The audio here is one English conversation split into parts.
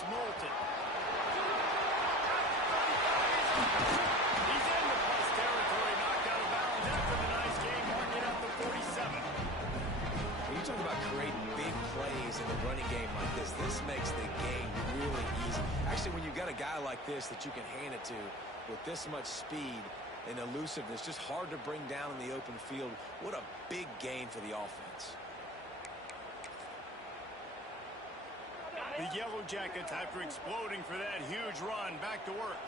it's Moulton. He's in the plus territory, knocked out of bounds after the nice game, marking up the 47. When you talk about creating big plays in the running game like this makes the game really easy. Actually, when you've got a guy like this that you can hand it to with this much speed and elusiveness, just hard to bring down in the open field. What a big gain for the offense. The Yellow Jackets, after exploding for that huge run, back to work.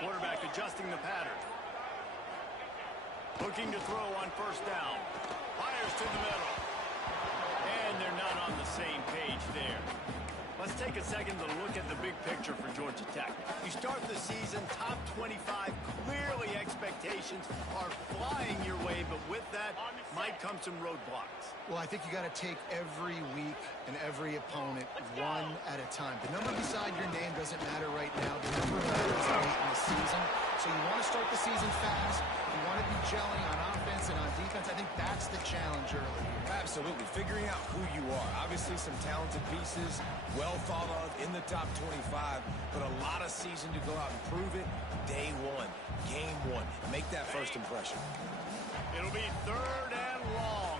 Quarterback adjusting the pattern. Looking to throw on first down. Fires to the middle. And they're not on the same page there. Let's take a second to look at the big picture for Georgia Tech. You start the season top 25. Clearly expectations are flying your way, but with that might come some roadblocks. Well, I think you got to take every week and every opponent one at a time. The number beside your name doesn't matter right now. The number matters late in the season. So you want to start the season fast. You want to be gelling on offense and on defense. I think that's the challenge early. Absolutely. Figuring out who you are. Obviously some talented pieces, well thought of in the top 25, but a lot of season to go out and prove it. Day one, game one. Make that first impression. It'll be third and long.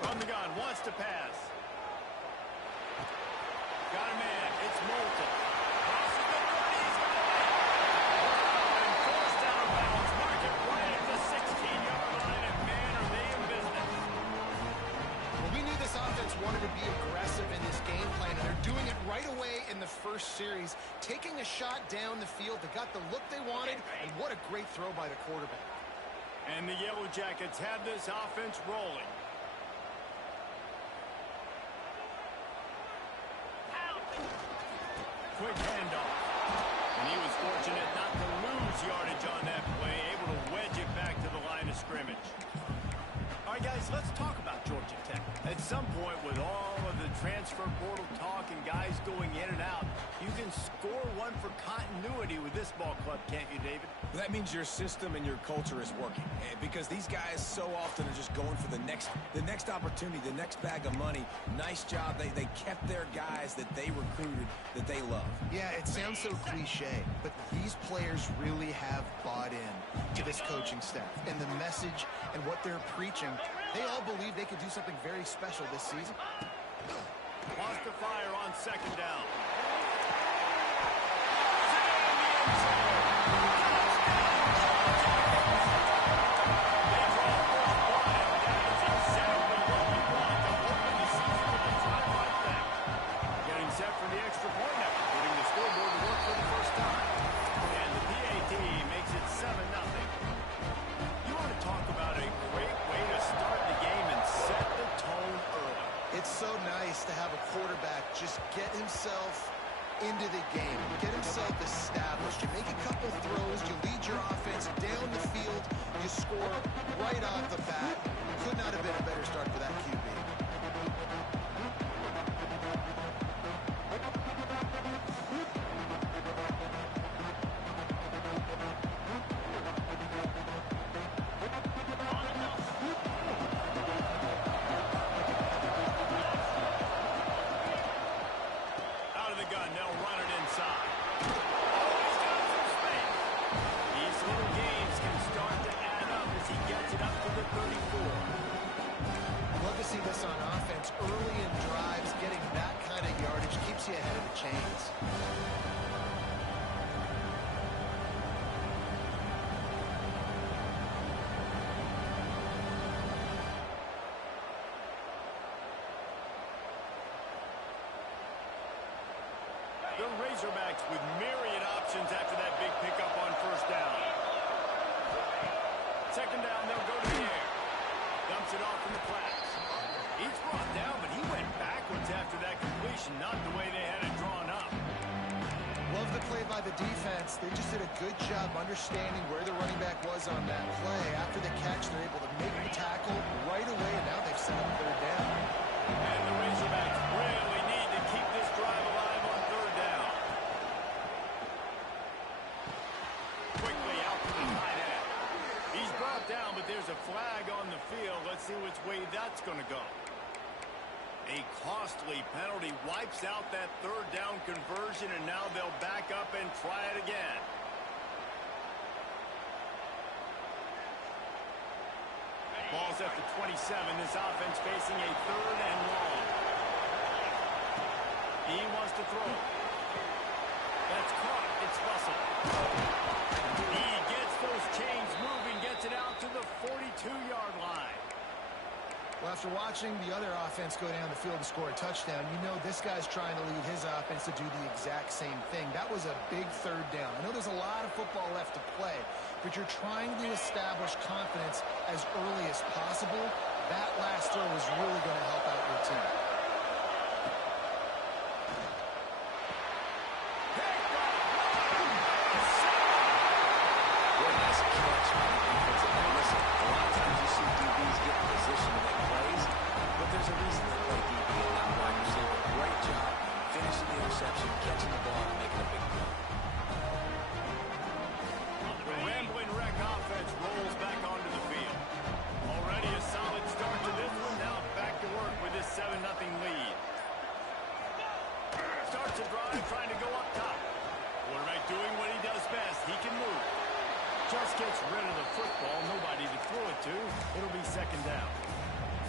From the gun, wants to pass. Got a man, it's Moulton. Crosses the 30, he's got it. And forced out of bounds, mark it right at the 16-yard line, and man, are they in business. Well, we knew this offense wanted to be aggressive in this game plan, and they're doing it right away in the first series, taking a shot down the field. They got the look they wanted, and what a great throw by the quarterback. And the Yellow Jackets have this offense rolling. Quick handoff. And he was fortunate not to lose yardage on that play, able to wedge it back to the line of scrimmage. All right, guys, let's talk about Georgia Tech. At some point, with all of the transfer portal talk and guys going in and out, you can score one for continuity with this ball club, can't you, David? Well, that means your system and your culture is working, because these guys so often are just going for the next opportunity, the next bag of money. Nice job. They kept their guys that they recruited, that they love. Yeah, it sounds so cliche, but these players really have bought in to this coaching staff and the message and what they're preaching. They all believe they could do something very special this season. Lost the fire on second down. To have a quarterback just get himself into the game, get himself established. You make a couple throws, you lead your offense down the field, you score right off the bat. Could not have been a better start for that QB. The Razorbacks with myriad options after that big pickup on first down. Second down, they'll go to the air. Dumps it off in the flats. He's brought down, but he went backwards after that completion, not the way they had it drawn up. Love the Solid play by the defense. They just did a good job understanding where the running back was on that play. After the catch, they're able to make the tackle right away, and now they've set up third down. And the Razorbacks really need to keep this drive alive on third down. Quickly out to the tight end. He's brought down, but there's a flag on the field. Let's see which way that's going to go. A costly penalty wipes out that third down conversion, and now they'll back up and try it again. Ball's at the 27. This offense facing a third and long. He wants to throw. That's caught. It's Russell. He gets those chains moving, gets it out to the 42-yard line. Well, after watching the other offense go down the field to score a touchdown, you know this guy's trying to lead his offense to do the exact same thing. That was a big third down. I know there's a lot of football left to play, but you're trying to establish confidence as early as possible. That last throw is really going to help out your team. Catching the ball and making a big play. The rambling wreck offense rolls back onto the field. Already a solid start to this one. Now back to work with this 7-0 lead. Starts a drive trying to go up top. Quarterback doing what he does best. He can move. Just gets rid of the football. Nobody to throw it to. It'll be second down.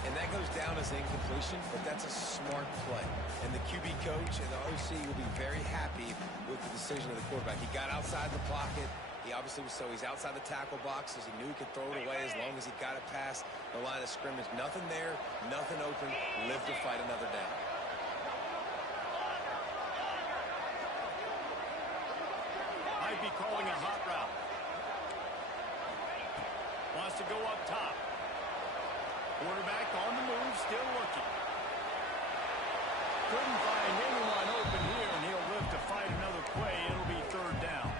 And that goes down as incompletion, but that's a smart play. And the QB coach and the OC will be very happy with the decision of the quarterback. He got outside the pocket. He obviously was he's outside the tackle box, as he knew he could throw it away as long as he got it past the line of scrimmage. Nothing there, nothing open. Live to fight another down. Might be calling a hot route. Wants to go up top. Quarterback on the move, still looking. Couldn't find anyone open here, and he'll live to fight another play. It'll be third down.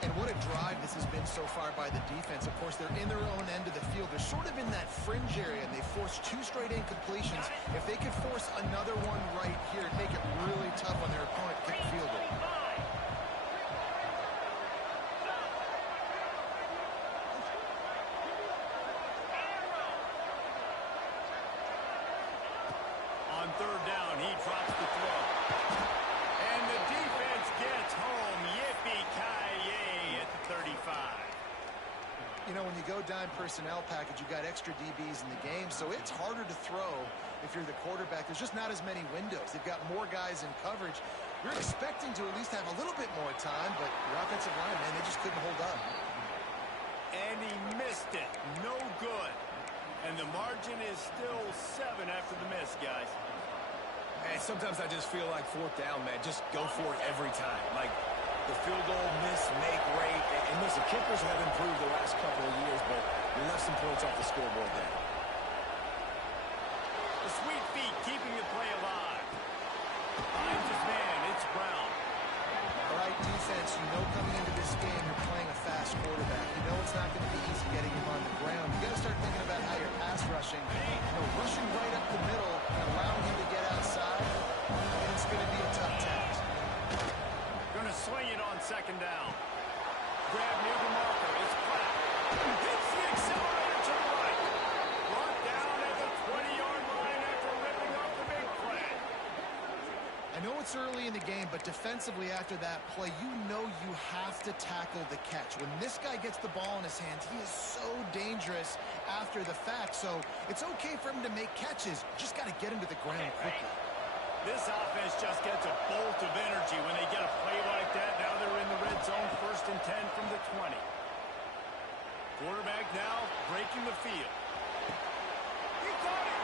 And what a drive this has been so far by the defense. Of course, they're in their own end of the field. They're sort of in that fringe area, and they forced 2 straight incompletions. If they could force another one right here, it'd make it really tough on their opponent to kick the field goal. On third down, he drops the throw. And the defense gets home. Yippee-ki-yay at the 35. You know, when you go dime personnel package, you got extra DBs in the game, so it's harder to throw if you're the quarterback. There's just not as many windows. They've got more guys in coverage. You're expecting to at least have a little bit more time, but your offensive line, man, they just couldn't hold up. And he missed it. No good. And the margin is still 7 after the miss, guys. Man, sometimes I just feel like fourth down, man. Just go for it every time. Like the field goal, miss, make, rate. And listen, kickers have improved the last couple of years, but we left some points off the scoreboard there. The sweet feet keeping the play alive. Finds his man. It's Brown. All right, defense, you know coming into this game you're playing a fast quarterback. You know it's not going to be easy getting him on the ground. You got to start thinking about how you're pass rushing. You know, rushing right up the middle and allowing him to get outside, and it's going to be a tough task. Going to sling it on second down. Grab near the marker. It's flat. Hits the accelerator to the right. Brought down at the 20-yard line after ripping off the big play. I know it's early in the game, but defensively after that play, you know you have to tackle the catch. When this guy gets the ball in his hands, he is so dangerous after the fact. So it's okay for him to make catches. You just got to get him to the ground quickly. This offense just gets a bolt of energy when they get a play like that. Now they're in the red zone, 1st and 10 from the 20. Quarterback now breaking the field. He caught it.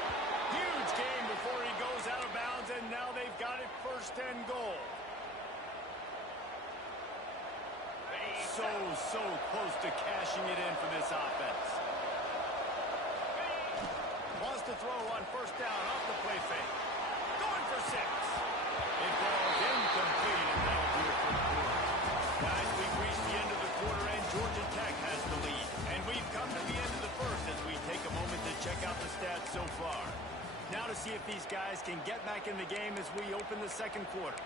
Huge game before he goes out of bounds, and now they've got it 1st and goal. So close to cashing it in for this offense. Wants to throw on 1st down off the play fake. Going for 6. It falls incomplete, and that'll do it for the quarter. these guys can get back in the game as we open the second quarter.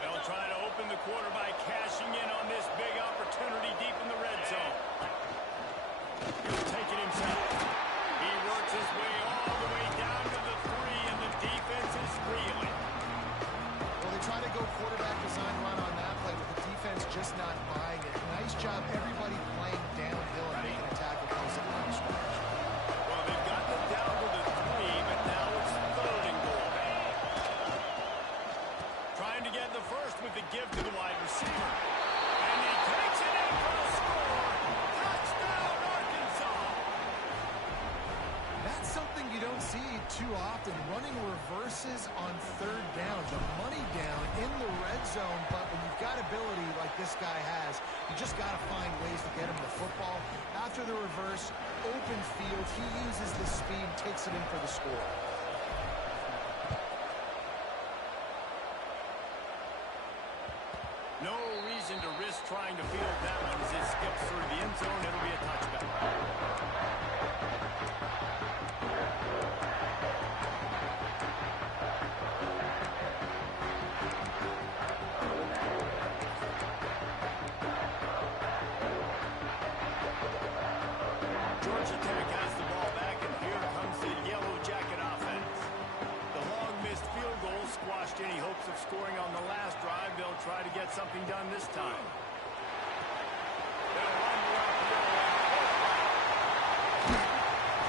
They'll try to open the quarter by cashing in on this big opportunity deep in the red zone. He'll take it himself. He works his way all the way down to the 3, and the defense is reeling. Well, they try to go quarterback design run on that play, but the defense just not buying it. Nice job, everybody playing downhill and making a tackle close to the line of scrimmage. Well, they've gotten it down to the 3, but now it's 3rd and goal. Trying to get the first with the give to the wide receiver. And he takes it in for a score. Touchdown, Arkansas. That's something you don't see too often, running reverses on 3rd down. The money down in the red zone, but when you've got ability like this guy has, you just got to find ways to get him the football. After the reverse, open field, he uses the speed, takes it in for the score. No reason to risk trying to field that one as it skips through the end zone. It'll be a touchback. Georgia Tech has the ball back, and here comes the Yellow Jacket offense. The long missed field goal squashed any hopes of scoring on the last drive. They'll try to get something done this time. They'll run the upfield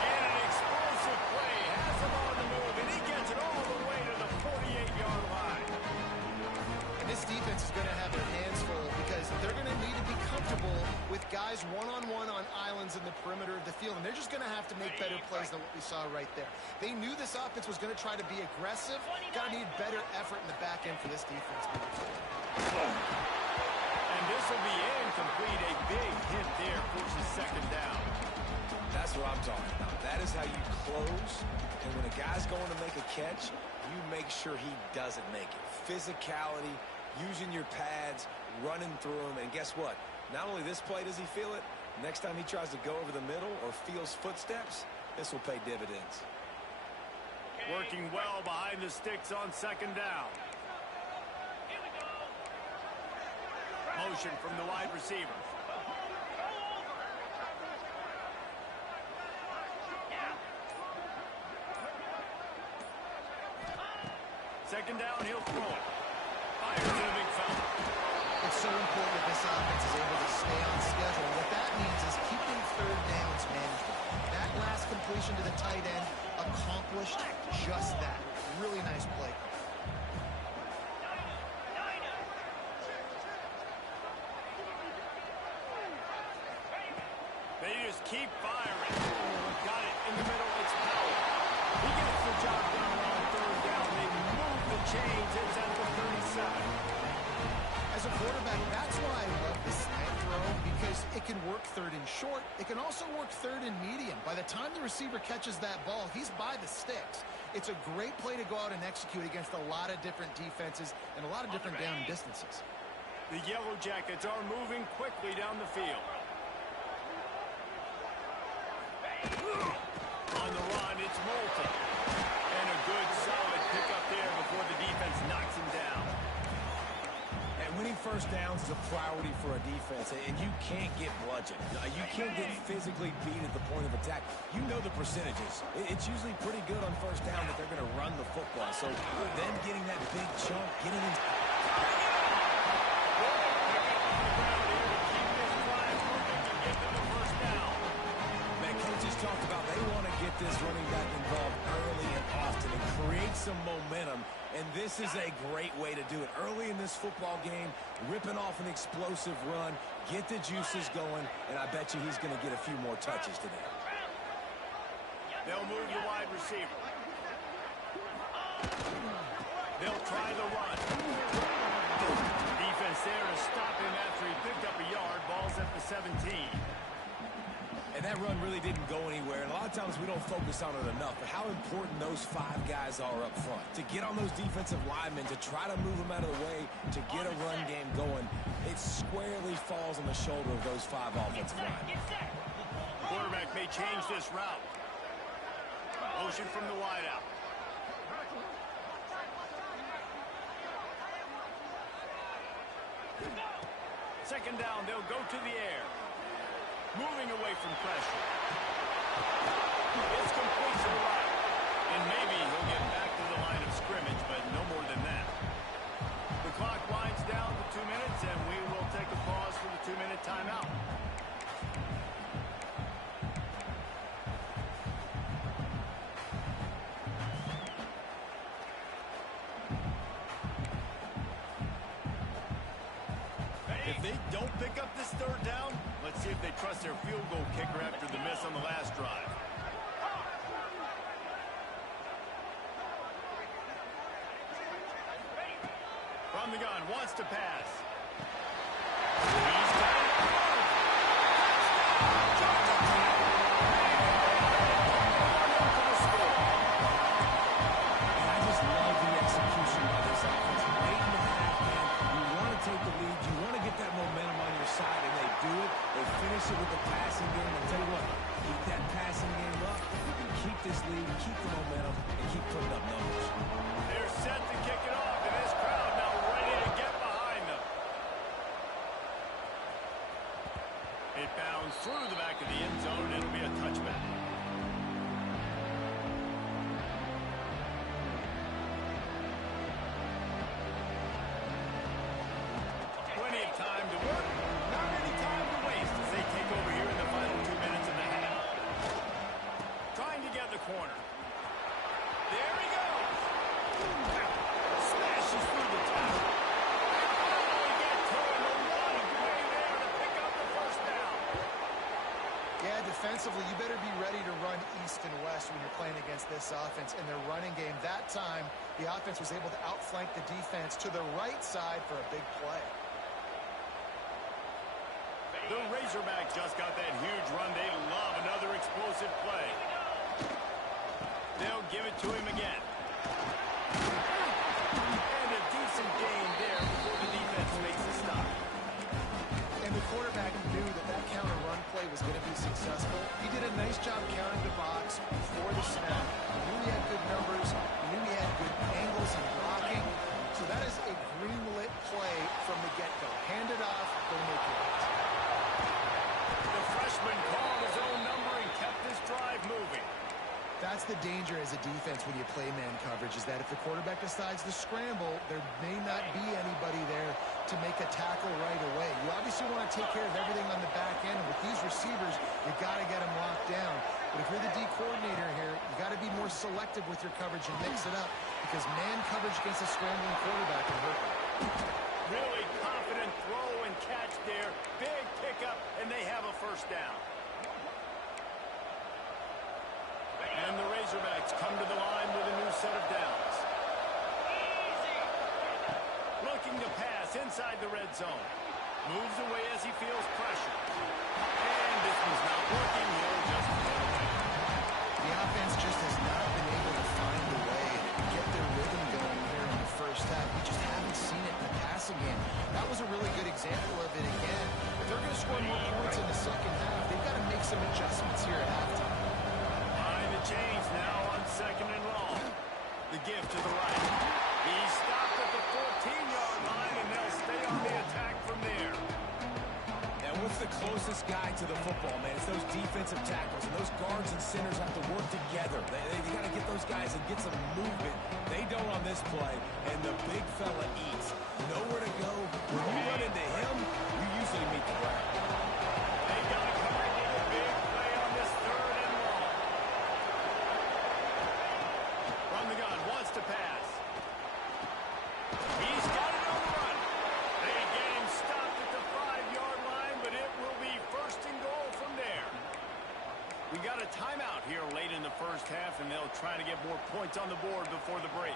and an explosive play has him on the move, and he gets it all the way to the 48-yard line. And this defense is going to have their hands full because they're going to need to be comfortable with guys one-on-one on islands in the perimeter of the field, and they're just going to have to make better plays than what we saw right there. They knew this offense was going to try to be aggressive. Got to need better effort in the back end for this defense. And this will be incomplete. A big hit there forces 2nd down. That's what I'm talking about. That is how you close. And when a guy's going to make a catch, you make sure he doesn't make it. Physicality, using your pads, running through them. And guess what? Not only this play does he feel it, next time he tries to go over the middle or feels footsteps, this will pay dividends. Working well behind the sticks on 2nd down. Motion from the wide receiver. Second down, he'll throw it. Fires to the big fella. It's so important that this offense is able to stay on schedule. What that means is keeping 3rd downs manageable. That last completion to the tight end accomplished just that. Really nice play. They just keep firing. Got it in the middle. It's Powell. He gets the job done on 3rd down. They move the chains. It's at the 37. As a quarterback, that's why I love the slant throw, because it can work 3rd and short. It can also work 3rd and medium. By the time the receiver catches that ball, he's by the sticks. It's a great play to go out and execute against a lot of different defenses and a lot of different down distances. The Yellow Jackets are moving quickly down the field. On the run, it's Moulton. And a good, solid pickup there before the defense knocks him down. And winning 1st downs is a priority for a defense, and you can't get bludgeoned. You can't get physically beat at the point of attack. You know the percentages. It's usually pretty good on 1st down that they're going to run the football. So them getting that big chunk, getting in. Talked about they want to get this running back involved early and often and create some momentum, and this is a great way to do it. Early in this football game, ripping off an explosive run, get the juices going, and I bet you he's going to get a few more touches today. They'll move the wide receiver. They'll try the run. Defense there to stop him after he picked up a yard. Ball's at the 17. And that run really didn't go anywhere. And a lot of times we don't focus on it enough. But how important those 5 guys are up front. To get on those defensive linemen, to try to move them out of the way, to get a run game going, it squarely falls on the shoulder of those 5 offensive linemen. Quarterback may change this route. Motion from the wideout. Second down, they'll go to the air. Moving away from pressure. It's complete to the right. And maybe he'll get back to the line of scrimmage, but no more than that. The clock winds down to 2 minutes, and we will take a pause for the 2-minute timeout. If they don't pick up this third down, let's see if they trust their field goal kicker after the miss on the last drive. From the gun, wants to pass. He's got it. I just love the execution by this offense. Late in the half, man, you want to take the lead. You want to get that momentum on your side, and they do it. They finish it with the passing game. I'll tell you what, keep that passing game up. You can keep this lead, keep the momentum, and keep putting up numbers. They're set to kick it off, and this crowd now ready to get behind them. It bounds through the back of the end zone, and it'll be a touchback. Plenty of time to work, not any time to waste as they take over here in the final 2 minutes of the half. Trying to get the corner. There he goes. Smashes through the tackle. Finally get to him. The one play there to pick up the first down. Yeah, defensively, you better be ready to run east and west when you're playing against this offense. In their running game, that time, the offense was able to outflank the defense to the right side for a big play. The Razorback just got that huge run. They love another explosive play. They'll give it to him again. And a decent gain there before the defense makes the stop. And the quarterback knew that that counter run play was going to be successful. He did a nice job counting the box before the snap. He knew he had good numbers. He knew he had good angles and blocking. So that is a green-lit play from the get-go. Hand it off, go make it. The freshman called his own number and kept this drive moving. That's the danger as a defense when you play man coverage, is that if the quarterback decides to scramble, there may not be anybody there to make a tackle right away. You obviously want to take care of everything on the back end, and with these receivers, you got to get them locked down. But if you're the D coordinator here, you got to be more selective with your coverage and mix it up, because man coverage against a scrambling quarterback can hurt you. Really confident throw and catch there. Big pickup, and they have a first down. And the Razorbacks come to the line with a new set of downs. Looking to pass inside the red zone. Moves away as he feels pressure. And this one's not working. He'll just get away. The offense just has not been able to find a way to get their rhythm going here in the first half. We just haven't seen it in the passing game. That was a really good example of it again. If they're going to score more points in the second half, they've got to make some adjustments here at halftime. Change now on second and long. The give to the right. He's stopped at the 14-yard line, and they'll stay on the attack from there. And what's the closest guy to the football, man? It's those defensive tackles, and those guards and centers have to work together. They got to get those guys and get some movement. They don't on this play, and the big fella eats. Nowhere to go. When you run into him, you usually meet the ground. They got to come up with a big play on this third and long. From the gun, wants to pass. He's got it on the run. They get him stopped at the 5-yard line, but it will be first and goal from there. We got a timeout here late in the first half, and they'll try to get more points on the board before the break.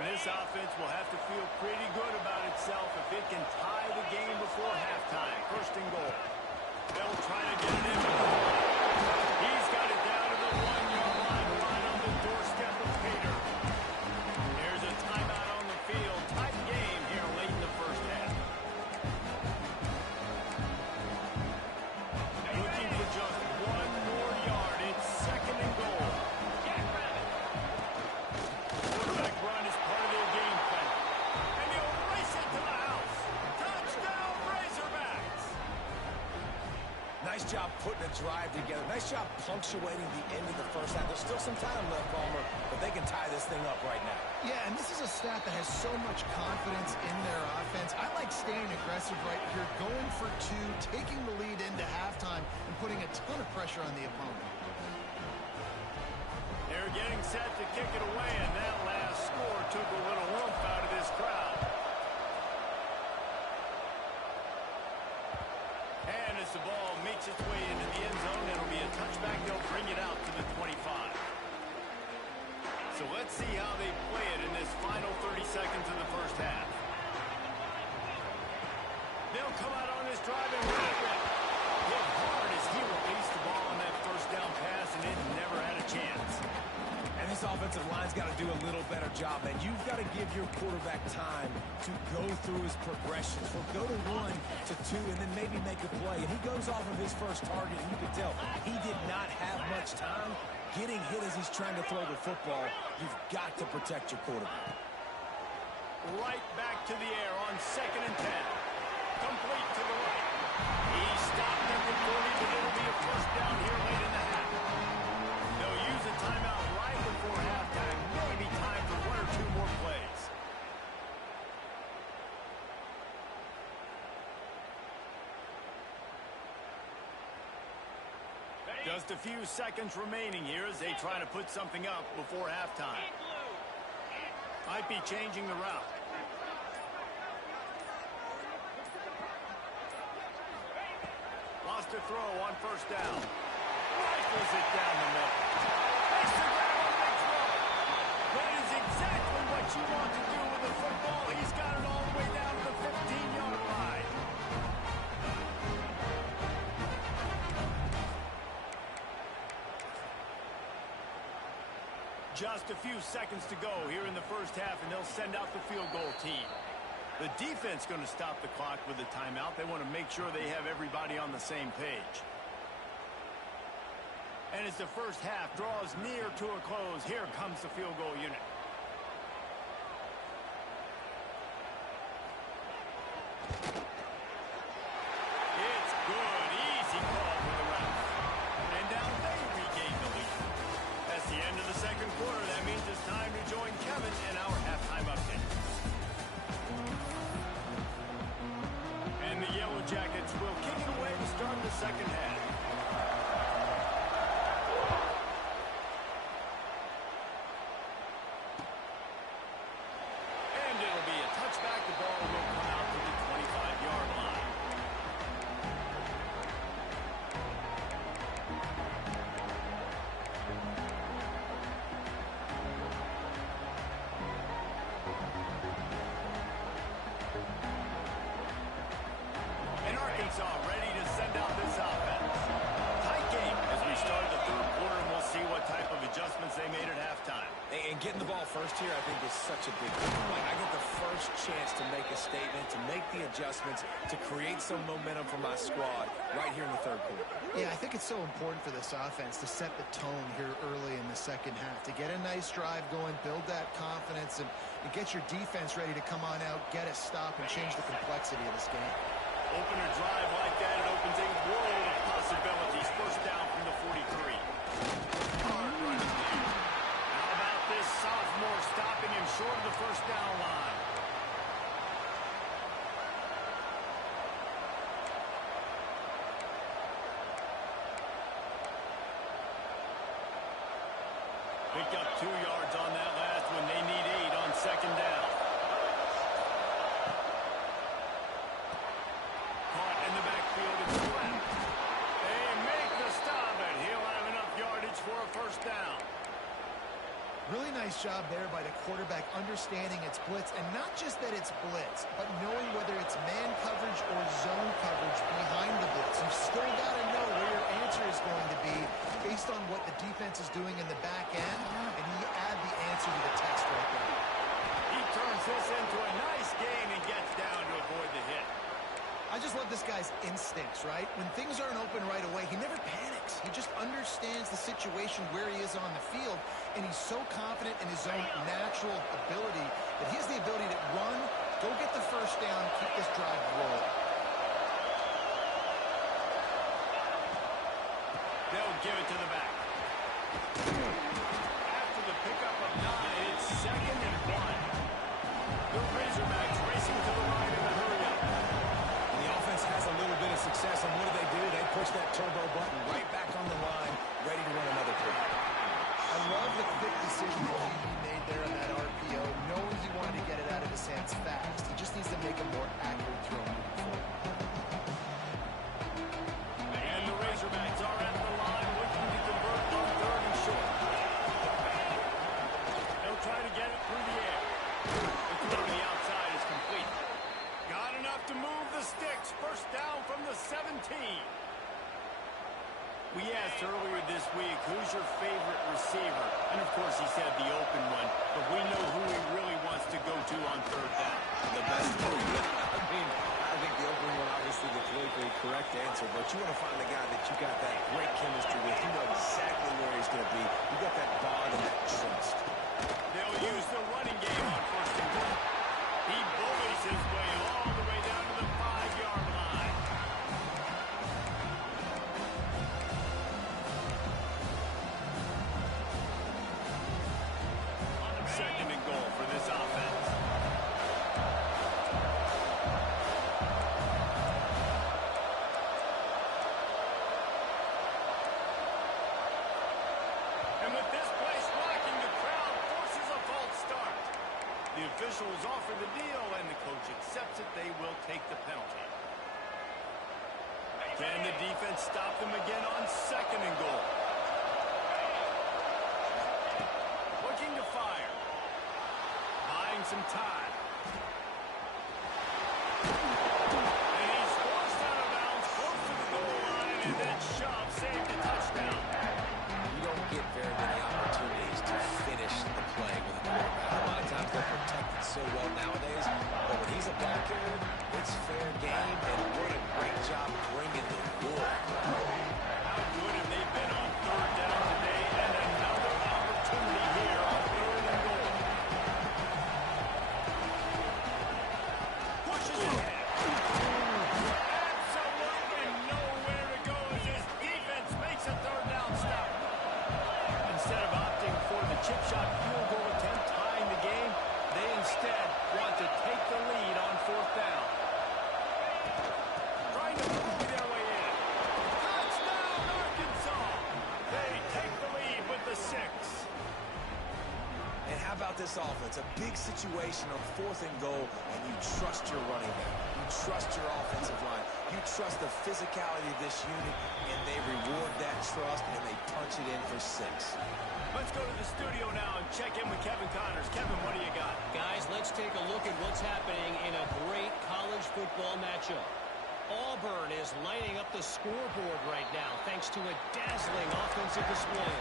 And this offense will have to feel pretty good about itself if it can tie the game before halftime. First and goal. They'll try to get it in. He's got it down to the 1-yard line, right on the doorstep of Pater. There's a timeout on the field. Tight game here late putting a drive together. Nice job punctuating the end of the first half. There's still some time left, Palmer, but they can tie this thing up right now. Yeah, and this is a staff that has so much confidence in their offense. I like staying aggressive right here, going for two, taking the lead into halftime, and putting a ton of pressure on the opponent. They're getting set to kick it away, and that last score took a little oomph out of this crowd. And as the ball makes its way into the end zone, it'll be a touchback. They'll bring it out to the 25. So let's see how they play it in this final 30 seconds of the first half. They'll come out on this drive and run it. Hit hard as he released the ball on that first down pass, and it never had a chance. And this offensive line's got to do a little better job, and you've got to give your quarterback time to go through his progressions. From go to 1 to 2 and then maybe make a play. And he goes off of his first target, and you can tell he did not have much time getting hit as he's trying to throw the football. You've got to protect your quarterback. Right back to the air on 2nd and 10. Complete to the right. He stopped at the 40, but it'll be a first down here late in the half. They'll use a timeout right before halftime. Maybe time for 1 or 2 more plays. Just a few seconds remaining here as they try to put something up before halftime. Might be changing the route. Lost a throw on first down. Rifles it down the middle. Makes the grab on the throw. That is exactly what you want to do with the football. He's got it all the way down to the 15-yard line. Just a few seconds to go here in the first half, and they'll send out the field goal team. The defense going to stop the clock with a timeout. They want to make sure they have everybody on the same page. And as the first half draws near to a close, here comes the field goal unit. It's good. Easy call for the ref. And now they regain the lead. That's the end of the second quarter. That means it's time to join Kevin in our halftime update. And the Yellow Jackets will kick it away to start the second half. And it'll be a touchback. The ball will come out to the 25-yard line. And Arkansas ready to send out this offense. Tight game as we start the third quarter, and we'll see what type of adjustments they made at halftime. And getting the ball first here, I think, is such a big deal. Like, I get the first chance to make a statement, to make the adjustments, to create some momentum for my squad right here in the third quarter. Yeah, I think it's so important for this offense to set the tone here early in the second half, to get a nice drive going, build that confidence, and get your defense ready to come on out, get a stop, and change the complexity of this game. Open a drive like that, it opens a world of possibilities. First down from the 43. Hard running there. How about this sophomore stopping him short of the first down line? Picked up 2 yards on that last one. They need 8 on second down. Caught in the backfield and slapped. They make the stop, and he'll have enough yardage for a first down. Really nice job there by the quarterback understanding it's blitz, and not just that it's blitz, but knowing whether it's man coverage or zone coverage behind the blitz. You've still got to know where your answer is going to be based on what the defense is doing in the back end, and you add the answer to the text right there. He turns this into a nice gain and gets down to avoid the hit. I just love this guy's instincts, right? When things aren't open right away, he never panics. He just understands the situation where he is on the field, and he's so confident in his own natural ability that he has the ability to run, go get the first down, keep this drive rolling. give it to the back. After the pickup of 9, it's 2nd and 1. The Razorbacks racing to the line in the hurry-up. The offense has a little bit of success, and what do? They push that turbo button right back on the line, ready to run another play. I love the quick decision that he made there on that RPO, knowing he wanted to get it out of his hands fast. He just needs to make a more accurate throw moving forward. And the Razorbacks are at the line looking to convert on 3rd and short. They'll try to get it through the air. The throw to the outside is complete. Got enough to move the sticks. First down from the 17. We asked earlier this week, who's your favorite receiver? And, of course, he said the open one. But we know who he really wants to go to on 3rd down. The best one. I think the open one, obviously, the politically correct answer. But you want to find the guy that you got that great chemistry with. You know exactly where he's going to be. You got that bond and that trust. They'll use the running game on 1st and goal. He bullies his way all the way down to the 5-yard line. Second and goal for this offense. And with this place rocking, the crowd forces a false start. The officials offer the deal, and the coach accepts it. They will take the penalty. Can the defense stop them again on 2nd and goal? Looking to fire. Buying some time. And he's forced out of bounds close to the goal line, and then shoved, saved a touchdown. You don't get very many opportunities to finish the play with a quarterback. A lot of times they're protected so well nowadays, but when he's a ball carrier, it's fair game, and what a great job bringing the wood. How good have they been on 3rd down today, and another opportunity here on 3rd and goal. Pushes ahead. Absolutely nowhere to go as his defense makes a 3rd down stop. Instead of opting for the chip shot field goal attempt tying the game, they instead want to take the lead on 4th down. Trying to bully their way in. Touchdown, Arkansas! They take the lead with the 6. And how about this offense? A big situation on 4th and goal, and you trust your running back. You trust your offensive line. You trust the physicality of this unit, and they reward that trust, and they punch it in for 6. Let's go to the studio now and check in with Kevin Connors. Kevin, what do you got? Guys, let's take a look at what's happening in a great college football matchup. Auburn is lining up the scoreboard right now thanks to a dazzling offensive display.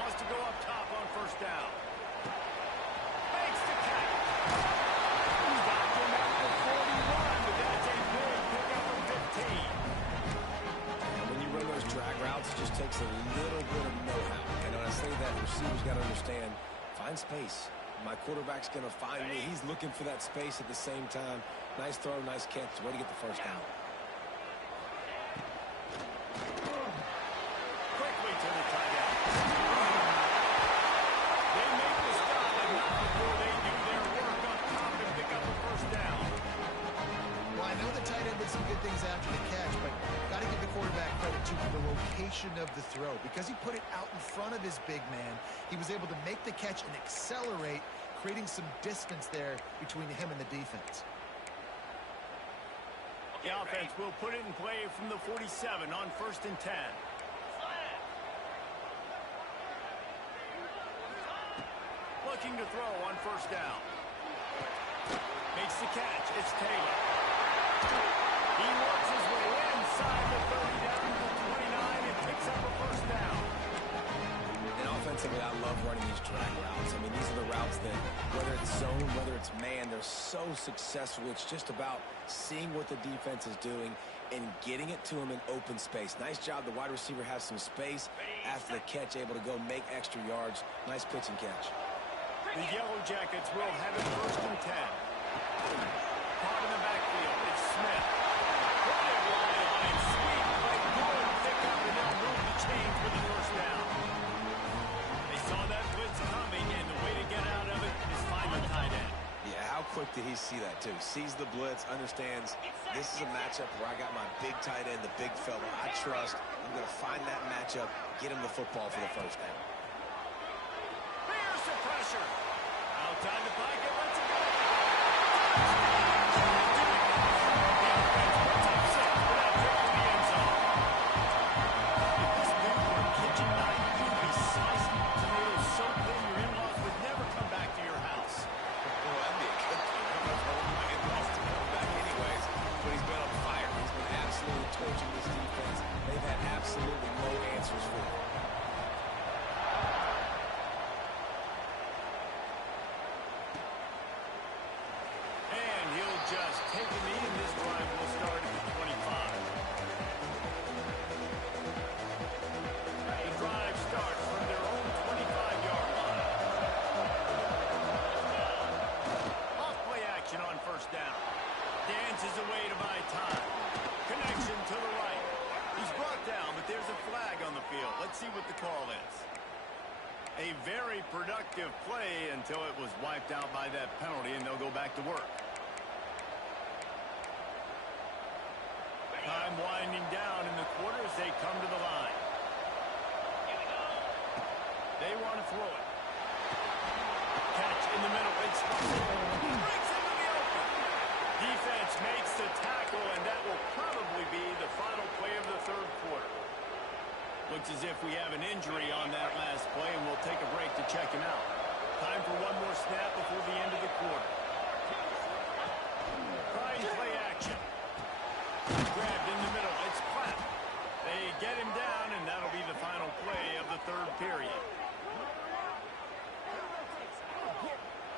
Wants to go up top on 1st down. Makes the catch. Stopped him at the 41, but that's a big pickup from 15. And when you run those drag routes, it just takes a little bit of know-how. And when I say that, the receiver's got to understand, find space. My quarterback's going to find me. He's looking for that space at the same time. Nice throw, nice catch. Way to get the 1st down. Quickly to the tight end. They make the stop, but not before they do their work up top and pick up the 1st down. Well, I know the tight end did some good things after the catch, but got to give the quarterback credit, too, for the location of the throw. Because he put it out in front of his big man, he was able to make the catch and accelerate, creating some distance there between him and the defense. The offense will put it in play from the 47 on 1st and 10. Looking to throw on 1st down. Makes the catch. It's Taylor. He works his way inside the 30 down to the 29 and picks up a 1st down. And offensively, I love running these drag routes. I mean, these are the routes that, whether it's zone, whether it's man, they're so successful. It's just about seeing what the defense is doing and getting it to him in open space. Nice job. The wide receiver has some space after the catch, able to go make extra yards. Nice pitch and catch. The Yellow Jackets will have it 1st and 10. Caught in the backfield. It's Smith. Put it wide line. Sweet play. Good pickup, and they'll move the chains for the 1st down. They saw that blitz coming, and the way to get out of it is find the tight end. Yeah, how quick did he see that, too? Sees the blitz, understands this is a matchup where I got my big tight end, the big fella I trust. I'm going to find that matchup, get him the football for the 1st down. Here's the pressure. Outside the pocket, lets it go. The offense puts up 6 without taking the end zone. If this thing were a kitchen knife, you'd be slicing tomatoes so thin your in-laws would never come back to your house. Well, that'd be a good thing. I don't know if I want my in-laws to come back anyways, but he's been on fire. He's been absolutely torching this defense. They've had absolutely no answers for him. And he'll just take a knee, and this drive will start at the 25. The drive starts from their own 25-yard line. Off play action on 1st down. Dances away to buy time. Connection to the right. He's brought down, but there's a flag on the field. Let's see what the call is. A very productive play until it was wiped out by that penalty, and they'll go back to work. Time winding down in the quarter as they come to the line. They want to throw it. Catch in the middle. It's breaks into the open. Defense makes the tackle, and that will probably be the final play of the 3rd quarter. Looks as if we have an injury on that last play, and we'll take a break to check him out. Time for one more snap before the end of the quarter. Trying play action. Grabbed in the middle. It's Platt. They get him down, and that'll be the final play of the 3rd period.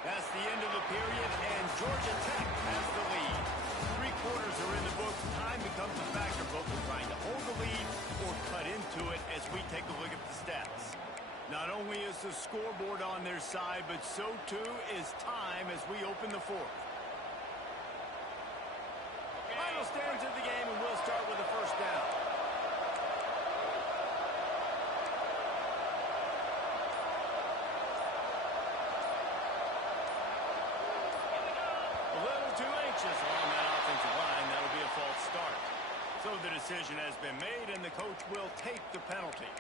That's the end of the period, and Georgia Tech has the lead. 3 quarters are in the books. Time becomes a factor. Both are trying to hold the lead or cut into it as we take a look at the stats. Not only is the scoreboard on their side, but so too is time as we open the 4th. Final stands of the game, and we'll start with the 1st down. A little too anxious along that offensive line. That'll be a false start. So the decision has been made, and the coach will take the penalty.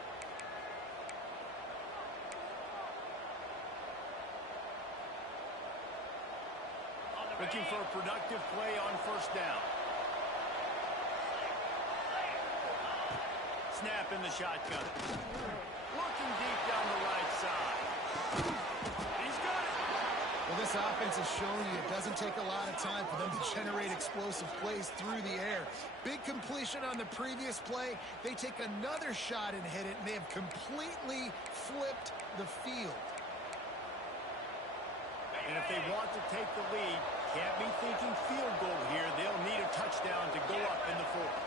Looking for a productive play on 1st down. Snap in the shotgun. Looking deep down the right side. He's got it. Well, this offense has shown you it doesn't take a lot of time for them to generate explosive plays through the air. Big completion on the previous play. They take another shot and hit it, and they have completely flipped the field. And if they want to take the lead, can't be thinking field goal here. They'll need a touchdown to go up in the 4th.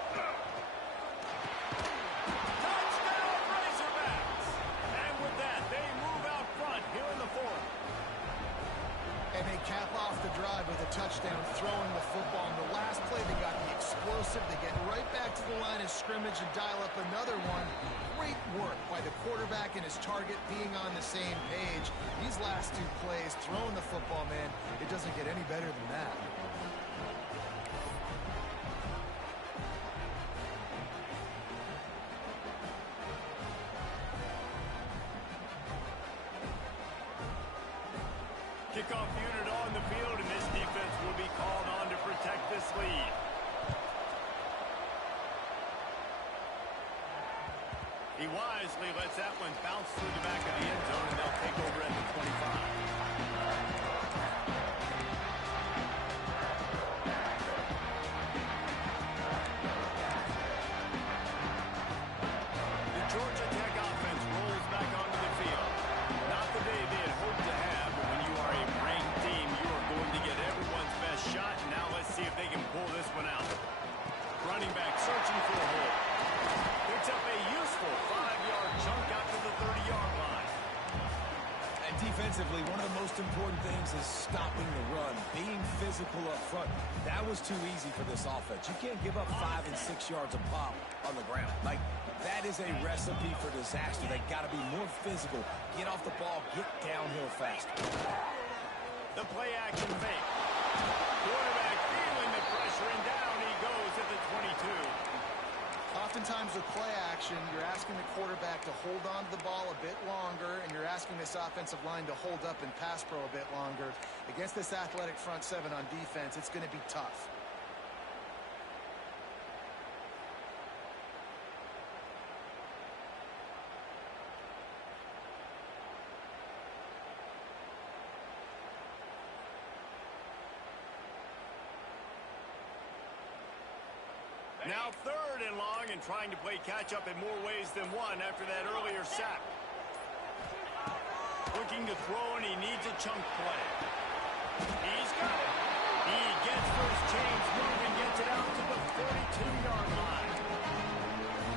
Touchdown, Razorbacks! And with that, they move out front here in the 4th. And they cap off the drive with a touchdown, throwing the football. In the last play, they got the explosive. They get right back to the line of scrimmage and dial up another one. Great work by the quarterback and his target being on the same page. These last 2 plays, throwing the football, man, it doesn't get any better than that. Kickoff unit on the field, and this defense will be called on to protect this lead. He wisely lets that one bounce through the back of the end zone, and they'll take over at the 25. The Georgia Tech offense rolls back onto the field. Not the day they had hoped to have, but when you are a ranked team, you are going to get everyone's best shot. Now let's see if they can pull this one out. Running back defensively, one of the most important things is stopping the run, being physical up front. That was too easy for this offense. You can't give up 5 and 6 yards a pop on the ground. Like, that is a recipe for disaster. They got to be more physical, get off the ball, get downhill faster. The play action fake. Quarterback feeling the pressure, and down he goes at the 22. Oftentimes with play action, you're asking the quarterback to hold on to the ball a bit longer, and you're asking this offensive line to hold up in pass pro a bit longer. Against this athletic front seven on defense, it's going to be tough. Now 3rd and long, and trying to play catch-up in more ways than one after that earlier sack. Looking to throw, and he needs a chunk play. He's got it. He gets those chains moving, gets it out to the 42-yard line.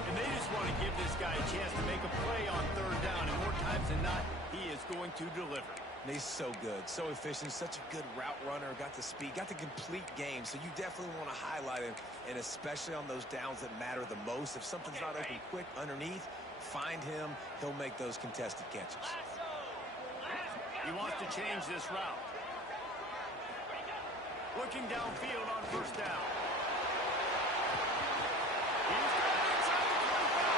And they just want to give this guy a chance to make a play on 3rd down, and more times than not, he is going to deliver. And he's so good, so efficient, such a good route runner, got the speed, got the complete game. So you definitely want to highlight him, and especially on those downs that matter the most. If something's not open quick underneath, find him. He'll make those contested catches. He wants to change this route. Looking downfield on 1st down. He's got it inside the 25.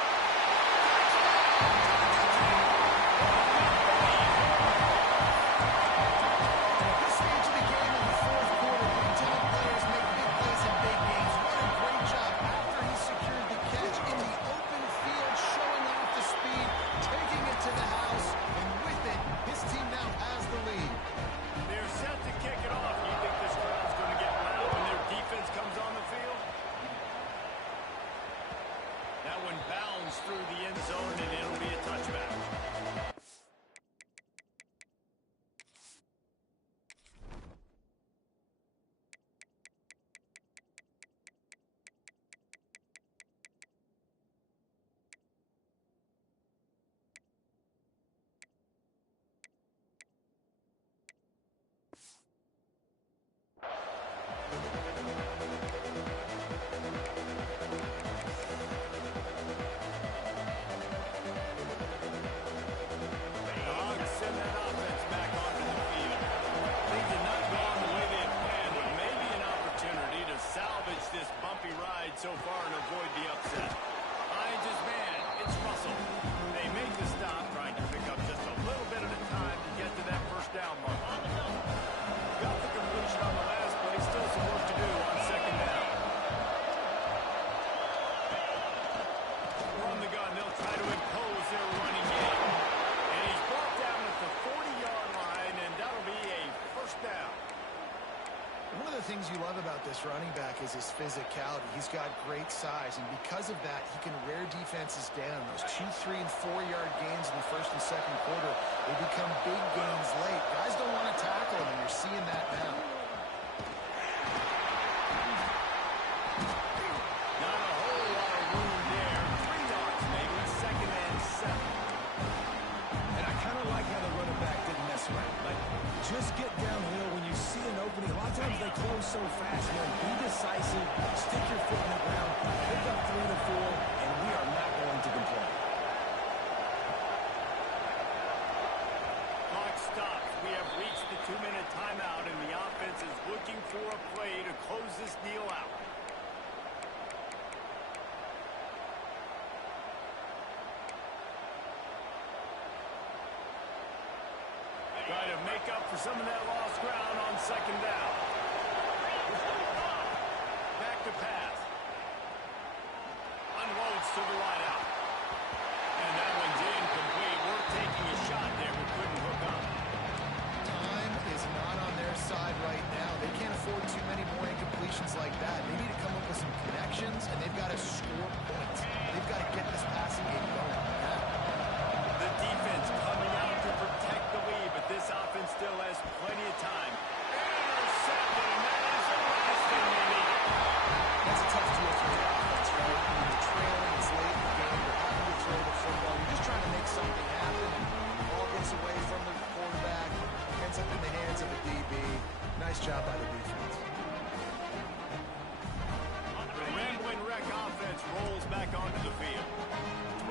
Through the end zone, and it'll be a touchback. So far and avoid the upset. Finds his man. It's Russell. They make the stop, trying to pick up just a little bit at a time to get to that 1st down mark. Got the completion on the last play. Still some work to do on 2nd down. From the gun, they'll try to impose their running game. And he's brought down at the 40-yard line, and that'll be a 1st down. One of the things you love about this running back is his physicality. He's got great size, and because of that, he can wear defenses down. Those 2, 3, and 4-yard gains in the 1st and 2nd quarter, they become big gains late. Guys don't want to tackle him, and you're seeing that now. Not a whole lot of room there. 3 yards, maybe. 2nd and 7. And I kind of like how the running back didn't mess around. Like, just get downhill when you see an opening. A lot of times they close so fast, man. Be decisive, stick your foot in the ground, pick up 3 to 4, and we are not going to complain. Clock stops. We have reached the 2-minute timeout, and the offense is looking for a play to close this deal out. Try to make up for some of that lost ground on 2nd down. Back to pass. Unloads to the wideout. And that one's incomplete. We're taking a shot there. We couldn't hook up. Time is not on their side right now. They can't afford too many more incompletions like that. They need to come up with some connections, and they've got to score points. They've got to get this passing game going now. The defense coming out to protect the lead, but this offense still has plenty of time. Intercepted, and that is the last thing they need. That's a tough deal for the offense, right? When you're trailing, it's late in the game, you're having to throw the football. You're just trying to make something happen, and the ball gets away from the quarterback. job by the defense. The rambling wreck offense rolls back onto the field.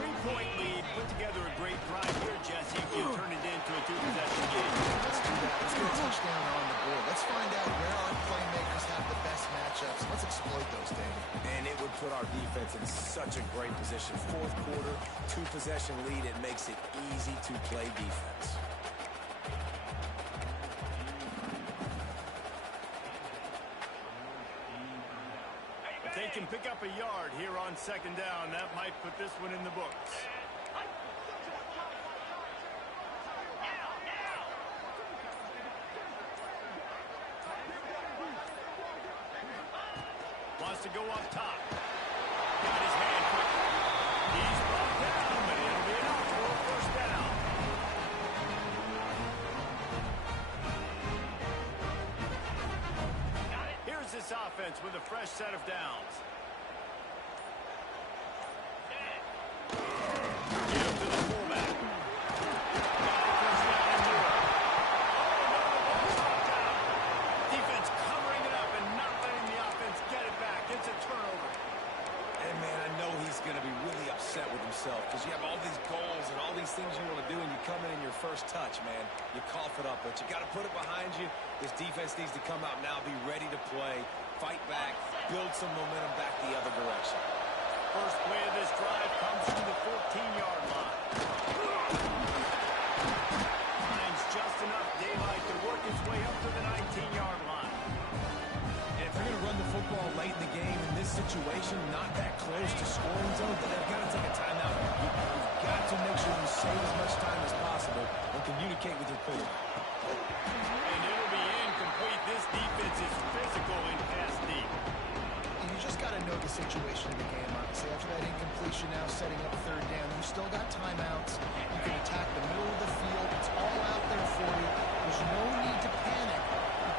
3-point lead, put together a great drive here, Jesse. You turn it into a two-possession game. Let's do that. Let's get a touchdown on the board. Let's find out where our playmakers have the best matchups. Let's exploit those, David. And it would put our defense in such a great position. Fourth quarter, two-possession lead. It makes it easy to play defense. If they can pick up a yard here on second down, that might put this one in the books. Wants to go up top. Got his hand quickly. He's brought down, but it'll be enough for a first down. Here's this offense with a fresh set of downs. Get him to the fullback. Got a first down and more. Defense covering it up and not letting the offense get it back. It's a turnover. And, man, I know he's going to be really upset with himself because you have all these goals and all these things you want to do, and you come in your first touch, man. You cough it up, but you got to put it behind you. This defense needs to come out now, be ready to play, fight back, build some momentum back the other direction. First play of this drive comes from the 14-yard line. Finds just enough daylight to work his way up to the 19-yard line. And if they're going to run the football late in the game in this situation, not that close to scoring zone, then they've got to take a timeout. You've got to make sure you save as much time as possible and communicate with your quarterback. And it'll be incomplete. This defense is physical in pass deep. And you just got to know the situation of the game, honestly. After that incompletion now setting up third down, you still got timeouts. You can attack the middle of the field. It's all out there for you. There's no need to panic.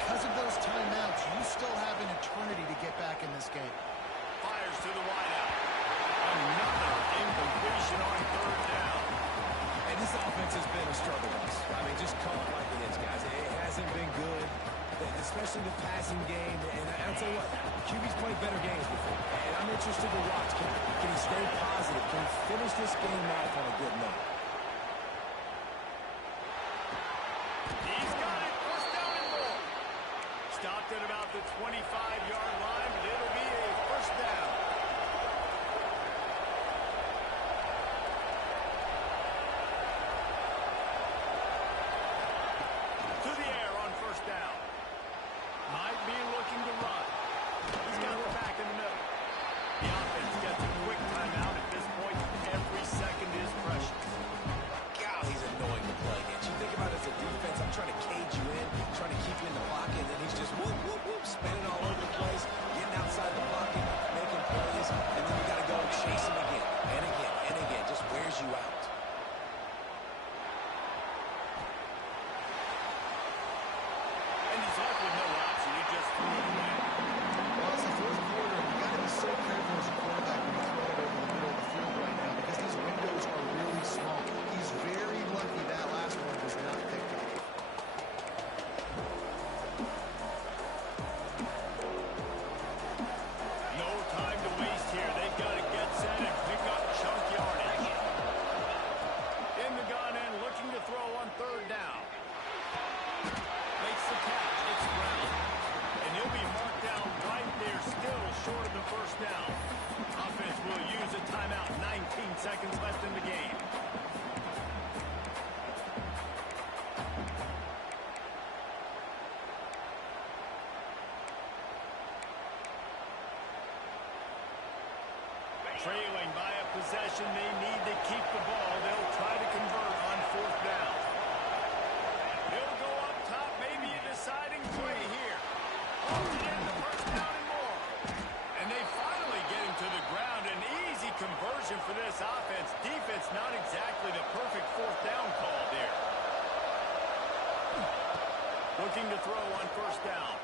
Because of those timeouts, you still have an eternity to get back in this game. Fires to the wideout. Another incompletion on third down. And this offense has been a struggle bus. I mean, just call it like it is, guys. It hasn't been good, especially the passing game. And I'll tell you what, QB's played better games before. And I'm interested to watch. Can he stay positive? Can he finish this game off on a good note? He's got it. First down and more. Stopped at about the 25-yard line, but it'll be a first down. To the air on first down. Might be looking to run. He's got the back in the middle. The offense gets a quick timeout at this point. Every second is precious. God, he's annoying to play against. You think about it as a defense, I'm trying to cage you in, trying to keep you in the pocket, and then he's just whoop, whoop, whoop, spinning all over the place, getting outside the pocket, making plays, and then you got to go and chase him again, and again, and again. Just wears you out. And he's left with no option. He just threw it away. Well, it's the fourth quarter. You got to be so careful as a quarterback when you throw it over the middle of the field right now because these windows are really small. He's very lucky that last one was not picked up. No time to waste here. They've got to get set and pick up chunk yardage. In the gun and looking to throw on third down. Makes the catch. It's Brown. And he'll be marked down right there, still short of the first down. Offense will use a timeout. 19 seconds left in the game. Trailing by a possession, they need to keep the ball. They'll try to convert on fourth down. He'll go up top, maybe a deciding play here. Oh, to get the first down and more. And they finally get him to the ground. An easy conversion for this offense. Defense not exactly the perfect fourth down call there. Looking to throw on first down.